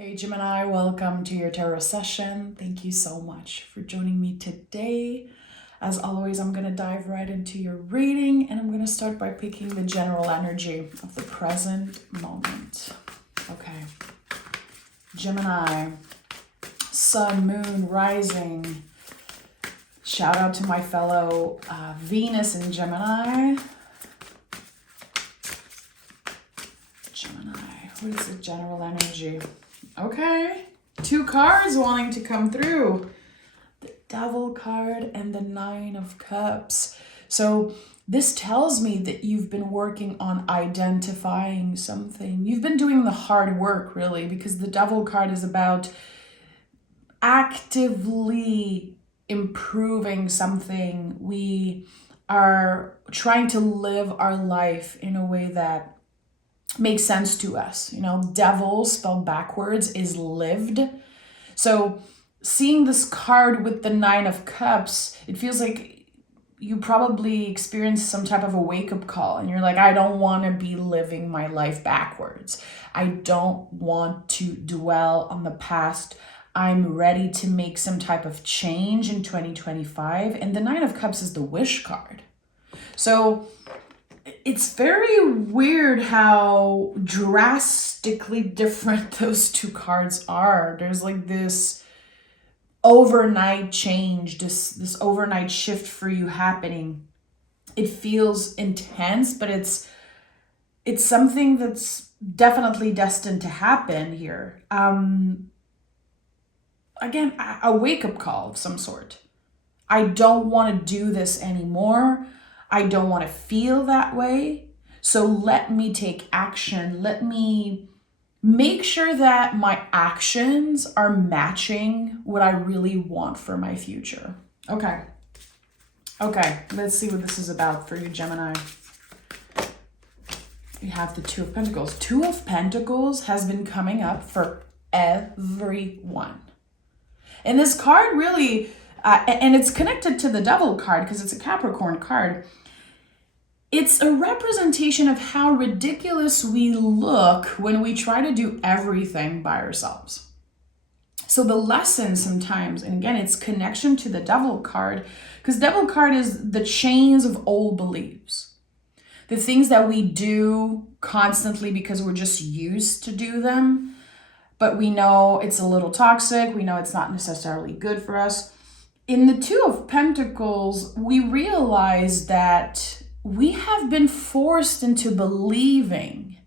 Hey Gemini, welcome to your tarot session. Thank you so much for joining me today. As always, I'm going to dive right into your reading and I'm going to start by picking the general energy of the present moment. Okay. Gemini, sun, moon, rising. Shout out to my fellow Venus in Gemini. Gemini, what is the general energy? Okay, two cards wanting to come through. The Devil card and the Nine of Cups. So this tells me that you've been working on identifying something. You've been doing the hard work, really, because the Devil card is about actively improving something. We are trying to live our life in a way that makes sense to us. You know, devil spelled backwards is lived. So seeing this card with the Nine of Cups, it feels like you probably experienced some type of a wake-up call and you're like, I don't want to be living my life backwards. I don't want to dwell on the past. I'm ready to make some type of change in 2025. And the Nine of Cups is the wish card. So it's very weird how drastically different those two cards are. There's like this overnight change, this overnight shift for you happening. It feels intense, but it's something that's definitely destined to happen here. Again, a wake-up call of some sort. I don't want to do this anymore. I don't want to feel that way. So let me take action. Let me make sure that my actions are matching what I really want for my future. Okay, let's see what this is about for you, Gemini. We have the Two of Pentacles. Two of Pentacles has been coming up for everyone. And this card really, and it's connected to the Devil card because it's a Capricorn card. It's a representation of how ridiculous we look when we try to do everything by ourselves. So the lesson sometimes, and again, it's connection to the Devil card, because Devil card is the chains of old beliefs. The things that we do constantly because we're just used to do them, but we know it's a little toxic. We know it's not necessarily good for us. In the Two of Pentacles, we realize that we have been forced into believing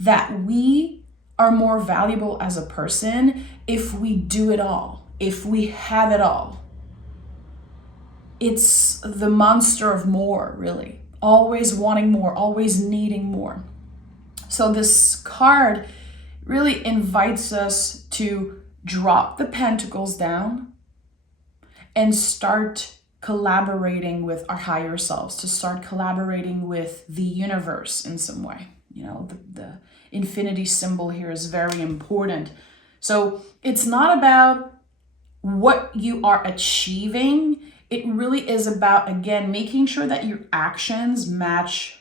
that we are more valuable as a person if we do it all, if we have it all. It's the monster of more, really. Always wanting more, always needing more. So this card really invites us to drop the pentacles down and start collaborating with our higher selves, to start collaborating with the universe in some way. You know, the infinity symbol here is very important. So it's not about what you are achieving. It really is about, again, making sure that your actions match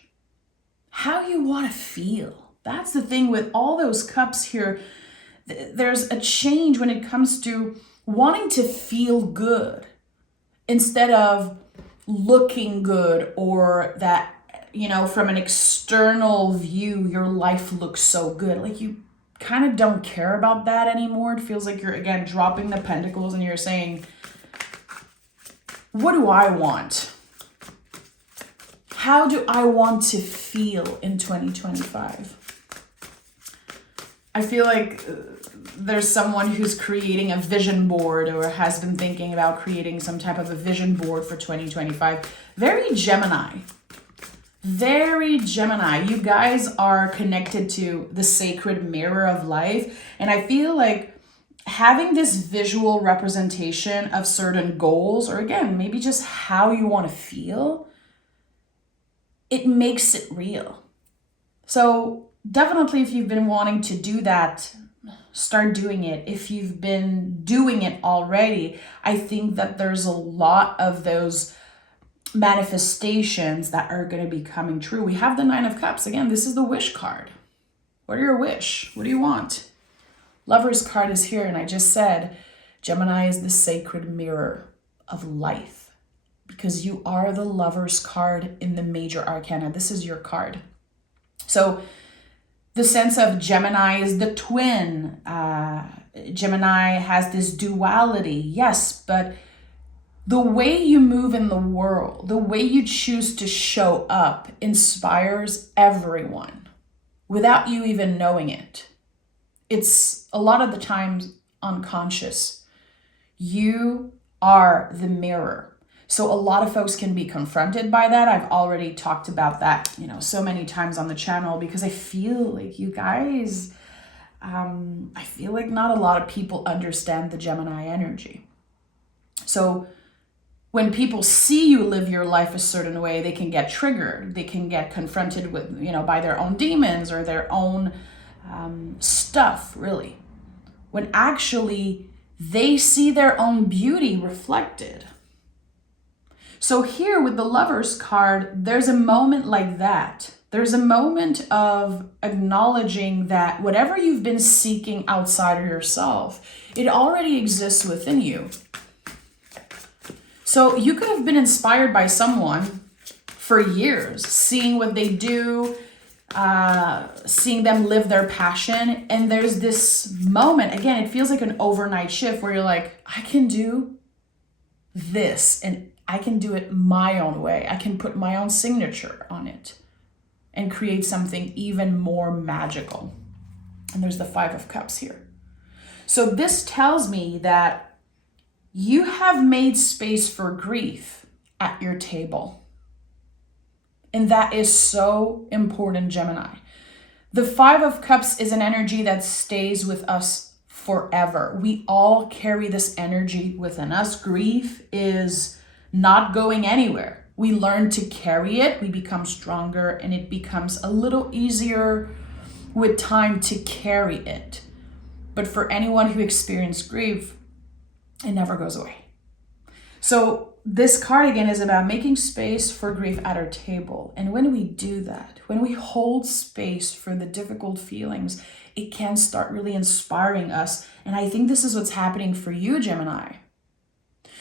how you want to feel. That's the thing with all those cups here. There's a change when it comes to wanting to feel good, instead of looking good, or that, you know, from an external view, your life looks so good. Like you kind of don't care about that anymore. It feels like you're, again, dropping the pentacles and you're saying, what do I want? How do I want to feel in 2025? I feel like there's someone who's creating a vision board or has been thinking about creating some type of a vision board for 2025. Very Gemini. Very Gemini. You guys are connected to the sacred mirror of life. And I feel like having this visual representation of certain goals, or again, maybe just how you want to feel, it makes it real. So definitely, if you've been wanting to do that, start doing it. If you've been doing it already, I think that there's a lot of those manifestations that are going to be coming true. We have the Nine of Cups. Again, this is the wish card. What are your wish? What do you want? Lover's card is here, and I just said Gemini is the sacred mirror of life because you are the Lover's card in the major arcana. This is your card. So the sense of Gemini is the twin. Gemini has this duality, yes, but the way you move in the world, the way you choose to show up inspires everyone without you even knowing it. It's a lot of the times unconscious. You are the mirror. So a lot of folks can be confronted by that. I've already talked about that, so many times on the channel because I feel like you guys, I feel like not a lot of people understand the Gemini energy. So when people see you live your life a certain way, they can get triggered. They can get confronted with, by their own demons or their own stuff, really. When actually they see their own beauty reflected. So here with the Lover's card, there's a moment like that. There's a moment of acknowledging that whatever you've been seeking outside of yourself, it already exists within you. So you could have been inspired by someone for years, seeing what they do, seeing them live their passion. And there's this moment, again, it feels like an overnight shift where you're like, I can do this and I can do it my own way. I can put my own signature on it and create something even more magical. And there's the Five of Cups here. So this tells me that you have made space for grief at your table. And that is so important, Gemini. The Five of Cups is an energy that stays with us forever. We all carry this energy within us. Grief is not going anywhere. We learn to carry it, we become stronger, and it becomes a little easier with time to carry it. But for anyone who experienced grief, it never goes away. So this card again is about making space for grief at our table. And when we do that, when we hold space for the difficult feelings, it can start really inspiring us. And I think this is what's happening for you, Gemini.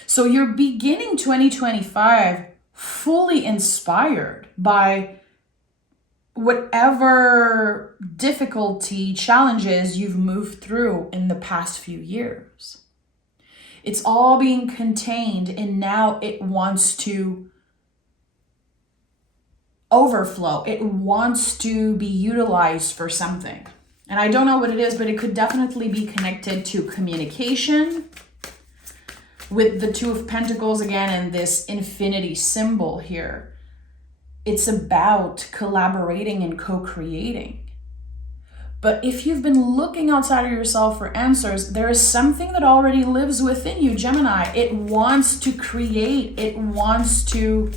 So you're beginning 2025 fully inspired by whatever difficulty, challenges you've moved through in the past few years. It's all being contained and now it wants to overflow. It wants to be utilized for something. And I don't know what it is, but it could definitely be connected to communication with the Two of Pentacles again and this infinity symbol here. It's about collaborating and co-creating. But if you've been looking outside of yourself for answers, there is something that already lives within you, Gemini. It wants to create. It wants to...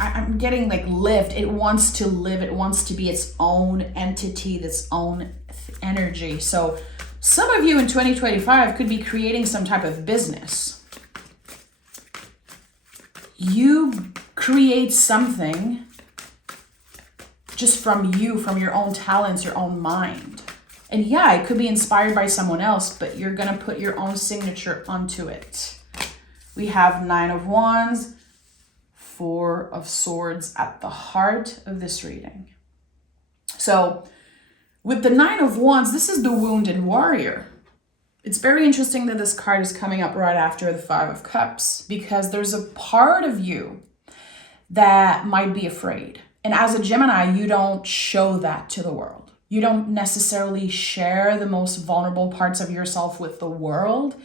I'm getting like lift. It wants to live. It wants to be its own entity, its own energy. So some of you in 2025 could be creating some type of business. You create something just from you, from your own talents, your own mind. And yeah, it could be inspired by someone else, but you're going to put your own signature onto it. We have Nine of Wands, Four of Swords at the heart of this reading. So with the Nine of Wands, this is the wounded warrior. It's very interesting that this card is coming up right after the Five of Cups because there's a part of you that might be afraid. And as a Gemini, you don't show that to the world. You don't necessarily share the most vulnerable parts of yourself with the world.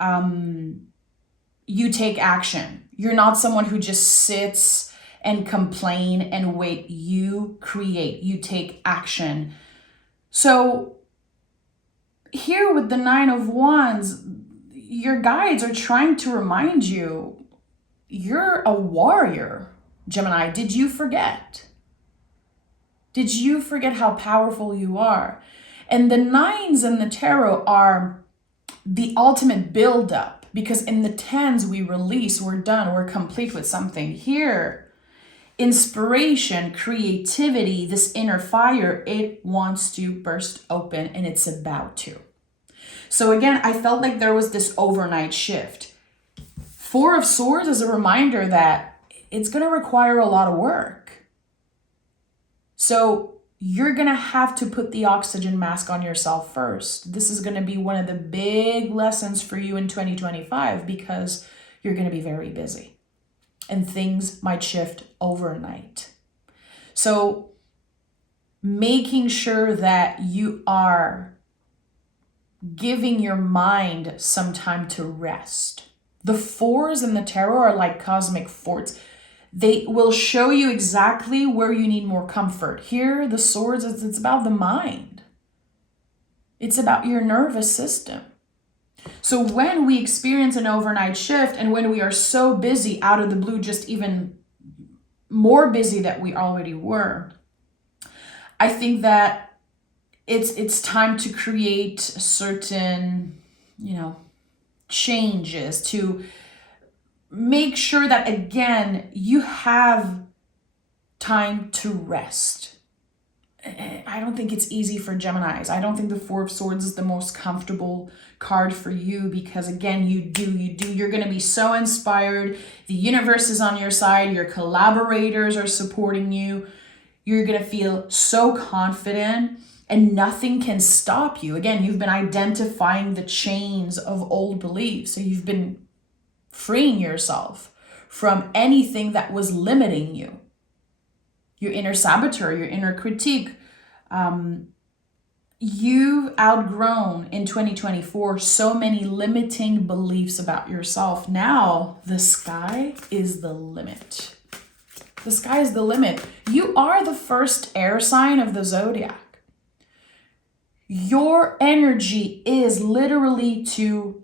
You take action. You're not someone who just sits and complain and wait. You create, you take action. So here with the Nine of Wands, your guides are trying to remind you, you're a warrior. Gemini, did you forget? Did you forget how powerful you are? And the nines in the tarot are the ultimate buildup because in the tens we release, we're done, we're complete with something. Here inspiration, creativity, this inner fire, it wants to burst open, and it's about to. So again, I felt like there was this overnight shift. Four of Swords is a reminder that it's going to require a lot of work. So you're going to have to put the oxygen mask on yourself first. This is going to be one of the big lessons for you in 2025 because you're going to be very busy and things might shift overnight. So making sure that you are giving your mind some time to rest. The fours in the tarot are like cosmic forts. They will show you exactly where you need more comfort. Here, the Swords, it's about the mind. It's about your nervous system. So when we experience an overnight shift and when we are so busy out of the blue, just even more busy than we already were, I think that it's time to create certain, changes to make sure that, again, you have time to rest. I don't think it's easy for Geminis. I don't think the Four of Swords is the most comfortable card for you because, again, you're going to be so inspired. The universe is on your side. Your collaborators are supporting you. You're going to feel so confident and nothing can stop you. Again, you've been identifying the chains of old beliefs. So you've been freeing yourself from anything that was limiting you. Your inner saboteur, your inner critique. You've outgrown in 2024 so many limiting beliefs about yourself. Now the sky is the limit. The sky is the limit. You are the first air sign of the zodiac. Your energy is literally to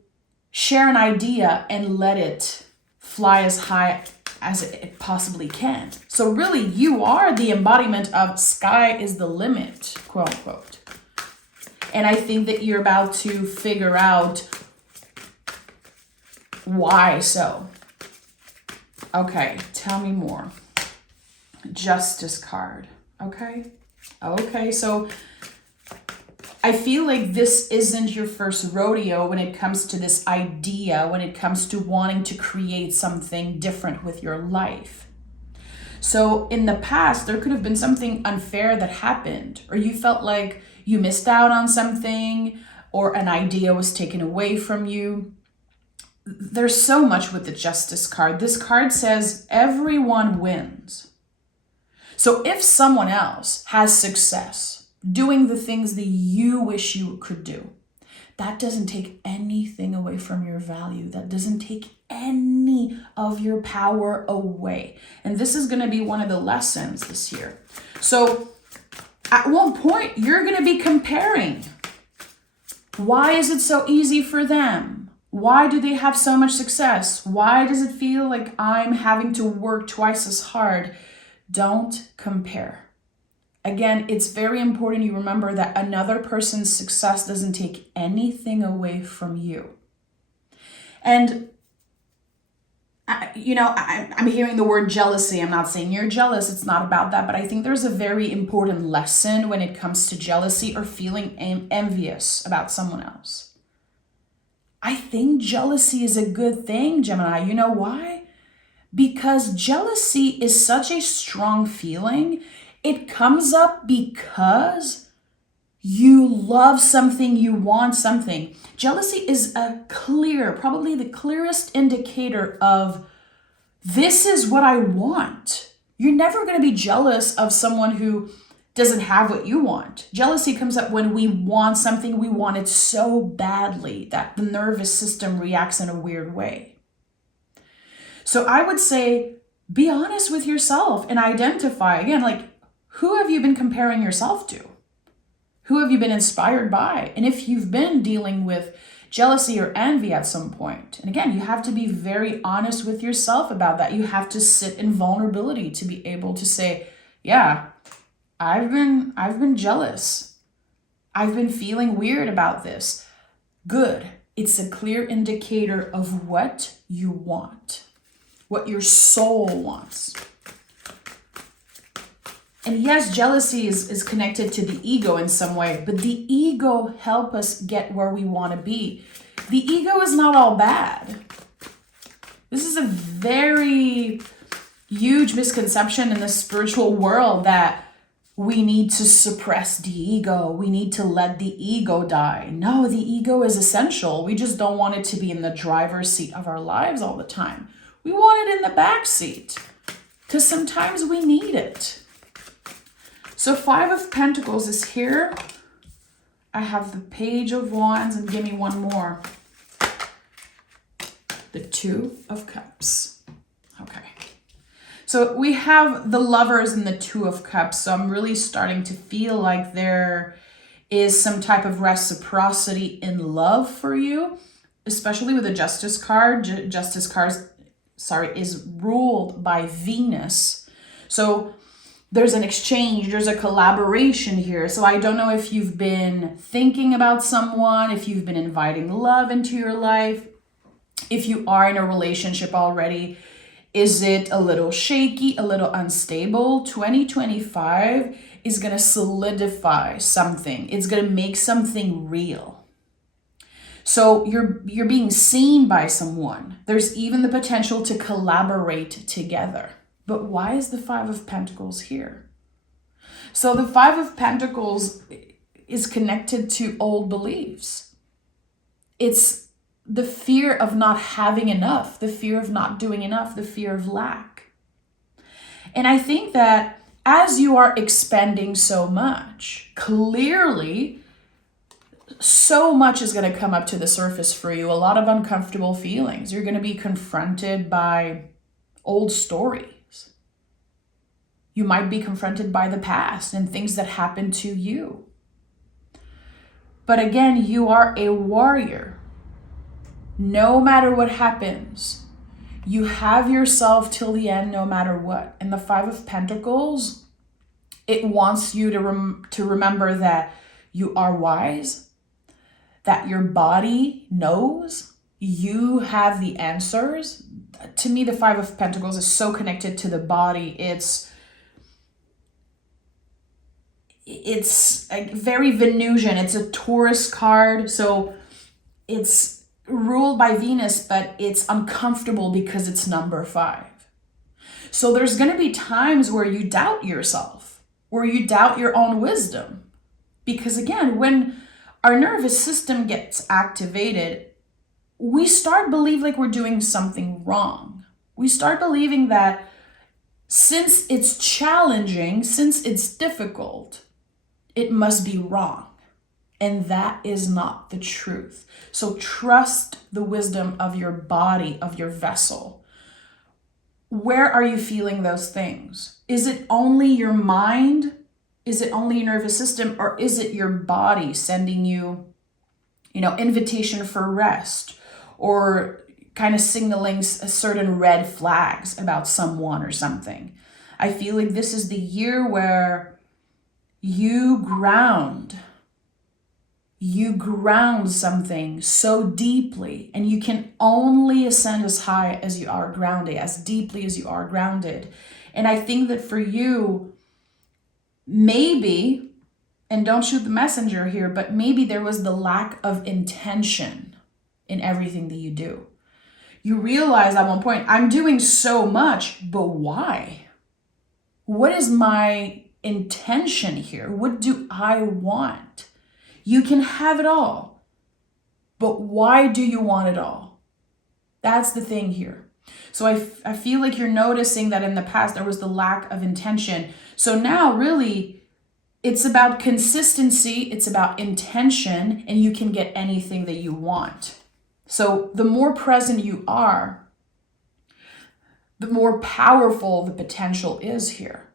share an idea and let it fly as high as it possibly can. So really, you are the embodiment of sky is the limit, quote unquote. And I think that you're about to figure out why so. Okay, tell me more. Justice card. Okay, so I feel like this isn't your first rodeo when it comes to this idea, when it comes to wanting to create something different with your life. So in the past, there could have been something unfair that happened, or you felt like you missed out on something, or an idea was taken away from you. There's so much with the Justice card. This card says everyone wins. So if someone else has success, doing the things that you wish you could do, that doesn't take anything away from your value. That doesn't take any of your power away. And this is going to be one of the lessons this year. So at one point, you're going to be comparing. Why is it so easy for them? Why do they have so much success? Why does it feel like I'm having to work twice as hard? Don't compare. Again, it's very important you remember that another person's success doesn't take anything away from you. And, I'm hearing the word jealousy. I'm not saying you're jealous. It's not about that. But I think there's a very important lesson when it comes to jealousy or feeling envious about someone else. I think jealousy is a good thing, Gemini. You know why? Because jealousy is such a strong feeling. It comes up because you love something, you want something. Jealousy is probably the clearest indicator of this is what I want. You're never going to be jealous of someone who doesn't have what you want. Jealousy comes up when we want something, we want it so badly that the nervous system reacts in a weird way. So I would say, be honest with yourself and identify, again, who have you been comparing yourself to? Who have you been inspired by? And if you've been dealing with jealousy or envy at some point, and again, you have to be very honest with yourself about that. You have to sit in vulnerability to be able to say, yeah, I've been jealous. I've been feeling weird about this. Good. It's a clear indicator of what you want, what your soul wants. And yes, jealousy is connected to the ego in some way, but the ego help us get where we want to be. The ego is not all bad. This is a very huge misconception in the spiritual world that we need to suppress the ego. We need to let the ego die. No, the ego is essential. We just don't want it to be in the driver's seat of our lives all the time. We want it in the back seat because sometimes we need it. So 5 of Pentacles is here. I have the Page of Wands, and give me one more. The 2 of Cups. Okay. So we have the Lovers and the 2 of Cups. So I'm really starting to feel like there is some type of reciprocity in love for you, especially with the Justice card. Justice card, is ruled by Venus. So there's an exchange, there's a collaboration here. So I don't know if you've been thinking about someone, if you've been inviting love into your life, if you are in a relationship already. Is it a little shaky, a little unstable? 2025 is going to solidify something. It's going to make something real. So you're being seen by someone. There's even the potential to collaborate together. But why is the 5 of Pentacles here? So the 5 of Pentacles is connected to old beliefs. It's the fear of not having enough, the fear of not doing enough, the fear of lack. And I think that as you are expending so much, clearly, so much is going to come up to the surface for you. A lot of uncomfortable feelings. You're going to be confronted by old stories. You might be confronted by the past and things that happened to you. But again, you are a warrior. No matter what happens, you have yourself till the end, no matter what. And the 5 of Pentacles, it wants you to remember that you are wise, that your body knows, you have the answers. To me, the 5 of Pentacles is so connected to the body. It's a very Venusian. It's a Taurus card. So it's ruled by Venus, but it's uncomfortable because it's number 5. So there's going to be times where you doubt yourself, where you doubt your own wisdom. Because again, when our nervous system gets activated, we start believing like we're doing something wrong. We start believing that since it's challenging, since it's difficult, it must be wrong. And that is not the truth. So trust the wisdom of your body, of your vessel. Where are you feeling those things? Is it only your mind? Is it only your nervous system? Or is it your body sending you, invitation for rest? Or kind of signaling certain red flags about someone or something? I feel like this is the year where you ground something so deeply, and you can only ascend as high as you are grounded, as deeply as you are grounded. And I think that for you, maybe, and don't shoot the messenger here, but maybe there was the lack of intention in everything that you do. You realize at one point, I'm doing so much, but why? What is my intention here? What do I want? You can have it all, but why do you want it all? That's the thing here. So I feel like you're noticing that in the past there was the lack of intention. So now really it's about consistency, it's about intention, and you can get anything that you want. So the more present you are, the more powerful the potential is here.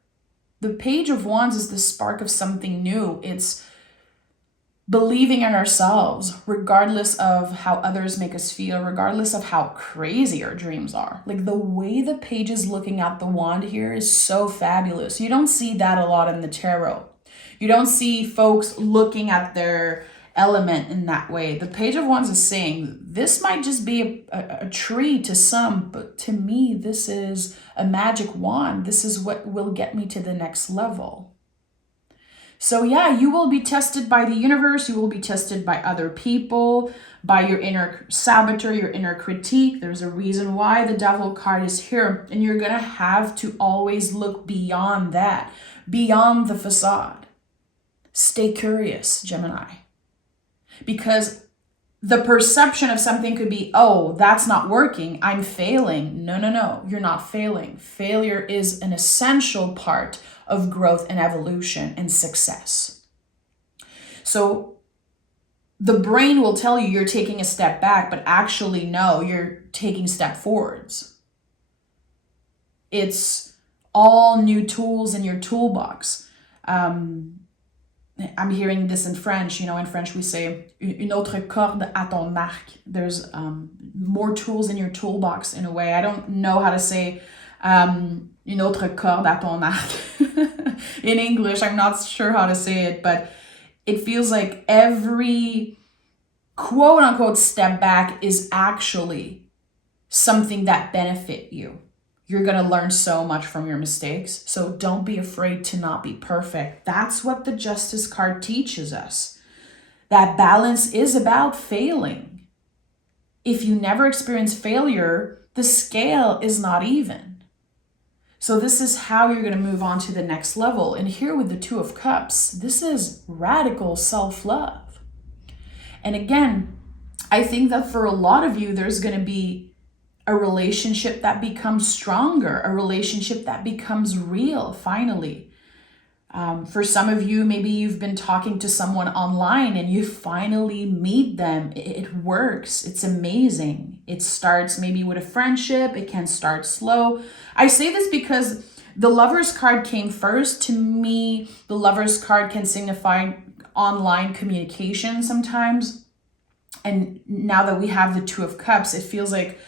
The Page of Wands is the spark of something new. It's believing in ourselves, regardless of how others make us feel, regardless of how crazy our dreams are. Like the way the page is looking at the wand here is so fabulous. You don't see that a lot in the tarot. You don't see folks looking at their element in that way. The Page of Wands is saying this might just be a tree to some, but to me, this is a magic wand. This is what will get me to the next level. So yeah, you will be tested by the universe. You will be tested by other people, by your inner saboteur, your inner critique. There's a reason why the Devil card is here. And you're going to have to always look beyond that, beyond the facade. Stay curious, Gemini. Because the perception of something could be, oh, that's not working, I'm failing. No, you're not failing. Failure is an essential part of growth and evolution and success. So the brain will tell you you're taking a step back, but actually, no, you're taking step forwards. It's all new tools in your toolbox. I'm hearing this in French. You know, in French we say une autre corde à ton arc. There's more tools in your toolbox in a way. I don't know how to say une autre corde à ton arc in English. I'm not sure how to say it, but it feels like every quote unquote step back is actually something that benefit you. You're going to learn so much from your mistakes. So don't be afraid to not be perfect. That's what the Justice card teaches us. That balance is about failing. If you never experience failure, the scale is not even. So this is how you're going to move on to the next level. And here with the Two of Cups, this is radical self-love. And again, I think that for a lot of you, there's going to be a relationship that becomes stronger, a relationship that becomes real, finally. For some of you, maybe you've been talking to someone online and you finally meet them. It works. It's amazing. It starts maybe with a friendship. It can start slow. I say this because the Lover's card came first. To me, the Lover's card can signify online communication sometimes. And now that we have the Two of Cups, it feels like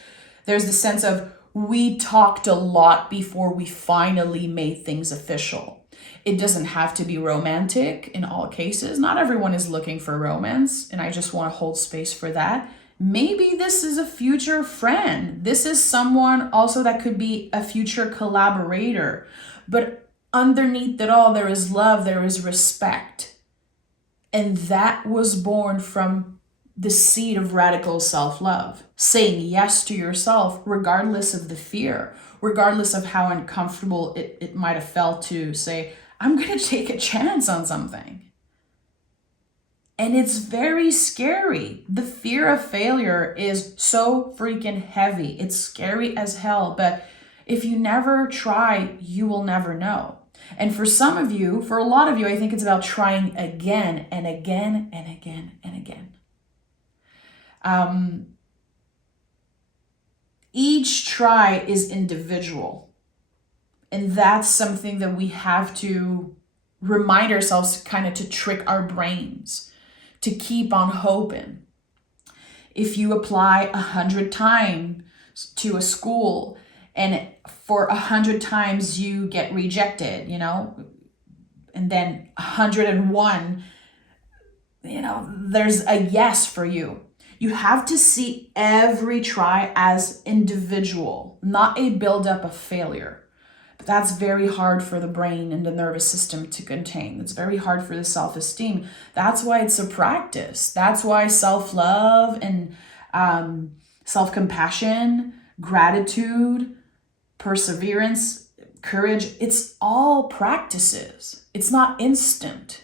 there's the sense of we talked a lot before we finally made things official. It doesn't have to be romantic in all cases. Not everyone is looking for romance, and I just want to hold space for that. Maybe this is a future friend. This is someone also that could be a future collaborator. But underneath it all, there is love, there is respect. And that was born from the seed of radical self-love, saying yes to yourself regardless of the fear, regardless of how uncomfortable it might have felt to say, I'm going to take a chance on something. And it's very scary. The fear of failure is so freaking heavy. It's scary as hell, but if you never try, you will never know. And for some of you, for a lot of you, I think it's about trying again and again and again and again. Each try is individual. And that's something that we have to remind ourselves kind of to trick our brains, to keep on hoping. If you apply 100 times to a school and for 100 times you get rejected, you know, and then 101, you know, there's a yes for you. You have to see every try as individual, not a buildup of failure. But that's very hard for the brain and the nervous system to contain. It's very hard for the self-esteem. That's why it's a practice. That's why self-love and self-compassion, gratitude, perseverance, courage, it's all practices. It's not instant.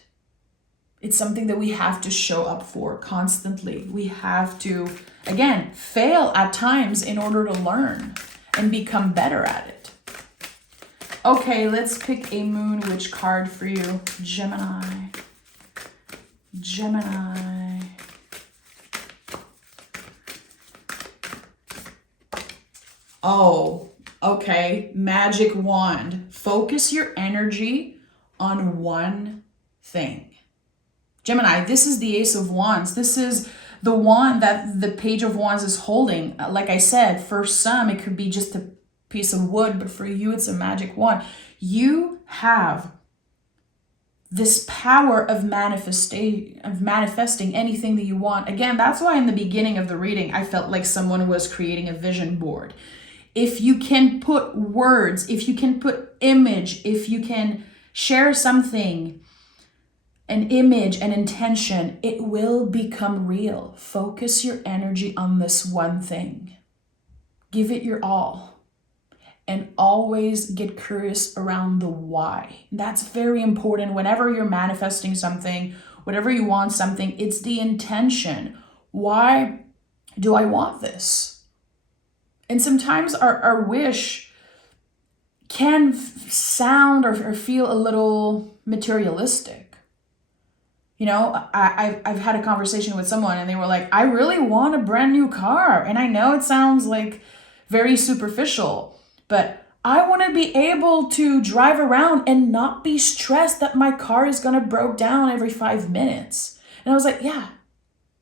It's something that we have to show up for constantly. We have to, again, fail at times in order to learn and become better at it. Okay, let's pick a Moon Witch card for you, Gemini. Gemini. Oh, okay, Magic Wand. Focus your energy on one thing. Gemini, this is the Ace of Wands. This is the wand that the Page of Wands is holding. Like I said, for some, it could be just a piece of wood, but for you, it's a magic wand. You have this power of manifesting anything that you want. Again, that's why in the beginning of the reading, I felt like someone was creating a vision board. If you can put words, if you can put image, if you can share something, an image, an intention, it will become real. Focus your energy on this one thing. Give it your all. And always get curious around the why. That's very important. Whenever you're manifesting something, whenever you want something, it's the intention. Why do I want this? And sometimes our wish can sound or feel a little materialistic. You know, I've had a conversation with someone and they were like, I really want a brand new car. And I know it sounds like very superficial, but I want to be able to drive around and not be stressed that my car is going to break down every 5 minutes. And I was like, yeah,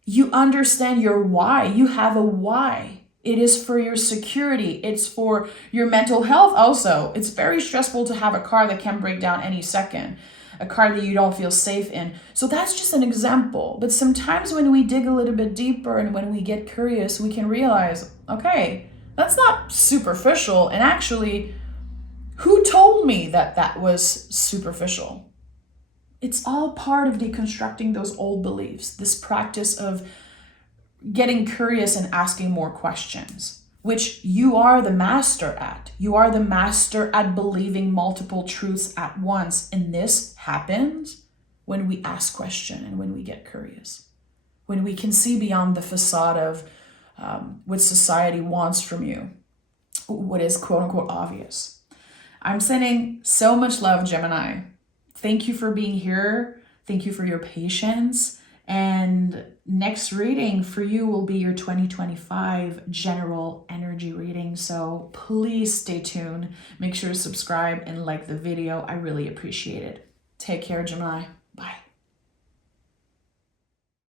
you understand your why. You have a why. It is for your security. It's for your mental health also. It's very stressful to have a car that can break down any second, a car that you don't feel safe in. So that's just an example. But sometimes when we dig a little bit deeper and when we get curious, we can realize, okay, that's not superficial. And actually, who told me that that was superficial? It's all part of deconstructing those old beliefs, this practice of getting curious and asking more questions, which you are the master at. You are the master at believing multiple truths at once. And this happens when we ask questions and when we get curious, when we can see beyond the facade of what society wants from you, what is quote unquote obvious. I'm sending so much love, Gemini. Thank you for being here. Thank you for your patience. And next reading for you will be your 2025 general energy reading. So please stay tuned. Make sure to subscribe and like the video. I really appreciate it. Take care, Gemini.